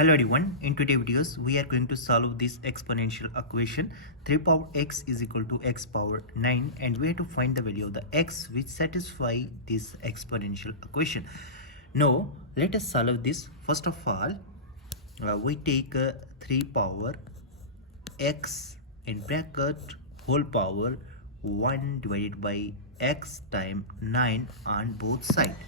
Hello everyone, in today's videos we are going to solve this exponential equation 3 power x is equal to x power 9, and we have to find the value of the x which satisfy this exponential equation. Now let us solve this. First of all, we take 3 power x in bracket whole power 1 divided by x times 9 on both sides.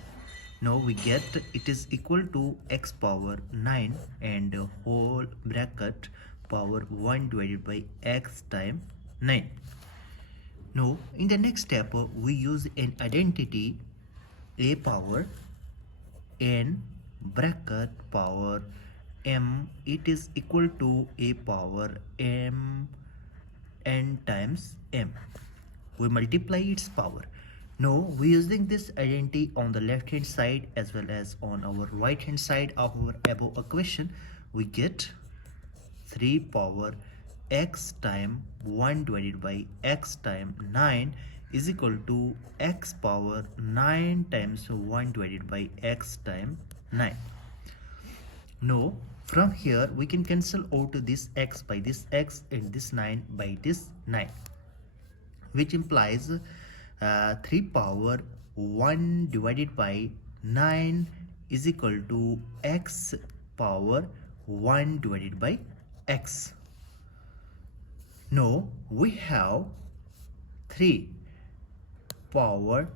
Now we get it is equal to x power 9 and whole bracket power 1 divided by x times 9. Now in the next step we use an identity a power n bracket power m, it is equal to a power m n times m. We multiply its power. Now we using this identity on the left hand side as well as on our right hand side of our above equation. We get 3 power x times 1 divided by x times 9 is equal to x power 9 times 1 divided by x times 9. Now from here we can cancel out this x by this x and this 9 by this 9, which implies 3 power 1 divided by 9 is equal to x power 1 divided by x. Now we have 3 power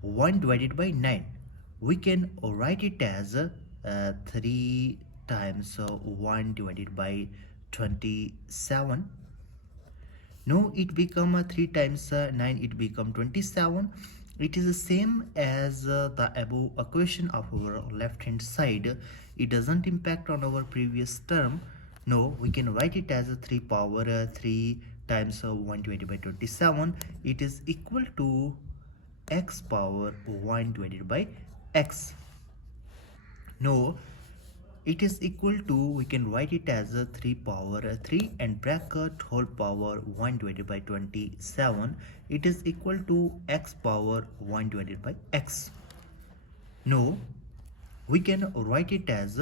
1 divided by 9. We can write it as 3 times 1 divided by 27. Now it become 3 times 9, it become 27. It is the same as the above equation of our left hand side. It doesn't impact on our previous term. Now we can write it as 3 power 3 times 1 divided by 27. It is equal to x power 1 divided by x. Now it is equal to, we can write it as 3 power 3 and bracket whole power 1 divided by 27. It is equal to x power 1 divided by x. Now we can write it as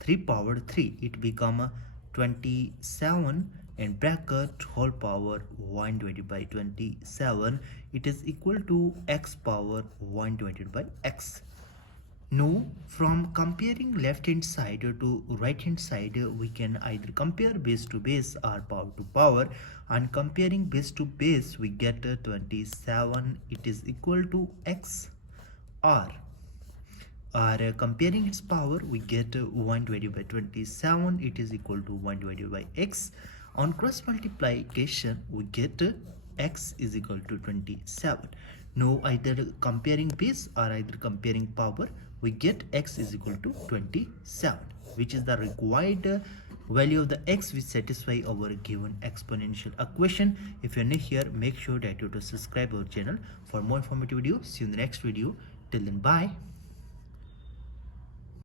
3 power 3. It become 27 and bracket whole power 1 divided by 27. It is equal to x power 1 divided by x. Now from comparing left hand side to right hand side, we can either compare base to base or power to power. On comparing base to base, we get 27, it is equal to x, or comparing its power, we get 1 divided by 27, it is equal to 1 divided by x. On cross multiplication, we get x is equal to 27. Now either comparing base or either comparing power, we get x is equal to 27, which is the required value of the x which satisfy our given exponential equation. If you're new here, make sure that you to subscribe our channel for more informative videos. See you in the next video. Till then, bye.